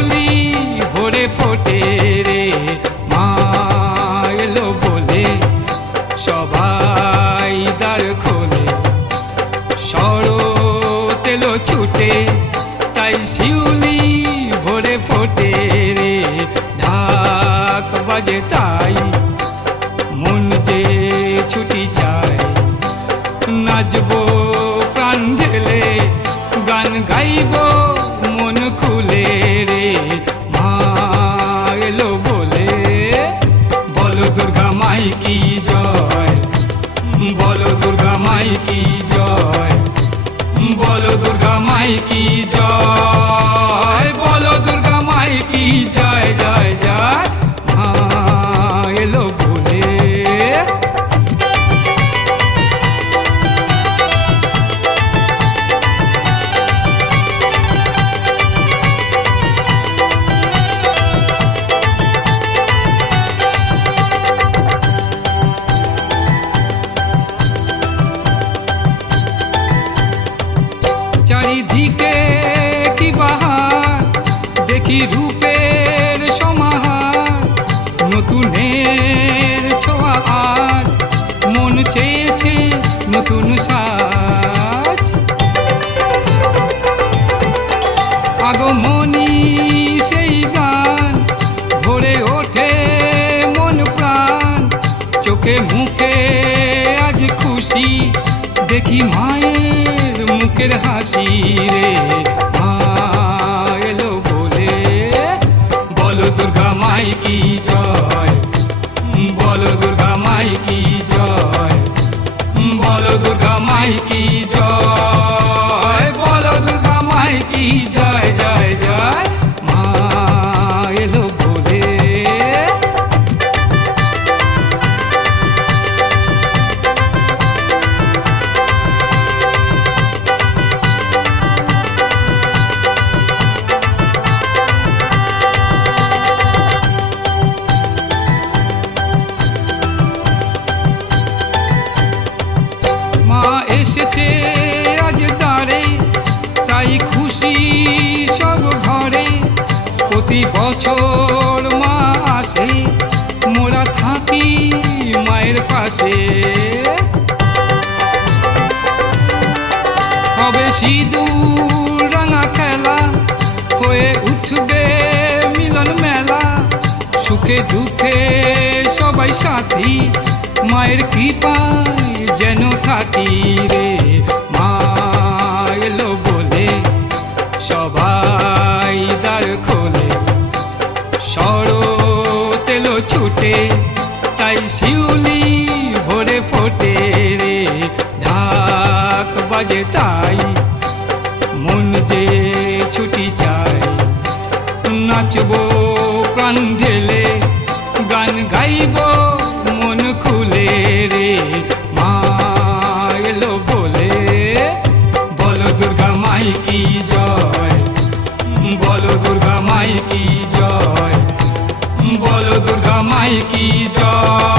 শিউলি ভরে ফোটে রে, মা এলো বলে সবাই দ্বার খোলে। শরৎ এলো ছুটে তাই শিউলি ভরে ফোটে রে, ঢাক বাজে তাই মন যে ছুটি চায়। নাচবো প্রাণ ঢেলে, গান গাইবো মন খুলে রে, মা এলো বলে। বলো দুর্গা মাই কি জয়, বলো দুর্গা মাই কি জয়, বলো দুর্গা মাই কি জয়, বলো দুর্গা মাই কি জয় জয় জয়, মা এলো বলে। চারিদিকে কি বাহার, দেখি রূপের সমাহার, নতুনের ছোঁয়া আজ মন চেয়েছে নতুন সাজ। আগমনী সেই গান ভরে ওঠে মন প্রাণ, চোখে মুখে আজ খুশি দেখি মায়ের মুখের হাসি রে, মা এলো বলে। বলো দুর্গা মাই কি জয়, বলো দুর্গা মাই কি জয়, বলো দুর্গা মাই কি জয়, বলো দুর্গা মাই কি জয় জয় জয়, মা এলো বলে। এসেছে আজ দ্বারে তাই খুশি সব ঘরে, প্রতি বছর মা আসে মোরা থাকি মায়ের পাশে। হবে সিঁদুর রাঙা খেলা, হয়ে উঠবে মিলন মেলা, সুখে দুঃখে সবাই সাথী মায়ের কৃপায় যেন থাকি রে, মা এলো বলে সবাই দ্বার খোলে। শরৎ এলো ছুটে তাই শিউলি ভরে ফোটে রে, ঢাক বাজে তাই মন যে ছুটি চায়। নাচবো প্রাণ ঢেলে, গান গাইবো মন খুলে রে, মা এলো বলে। বলো দুর্গা মাই কি জয়, বলো দুর্গা মাই কি জয়, বলো দুর্গা মাই কি জয়।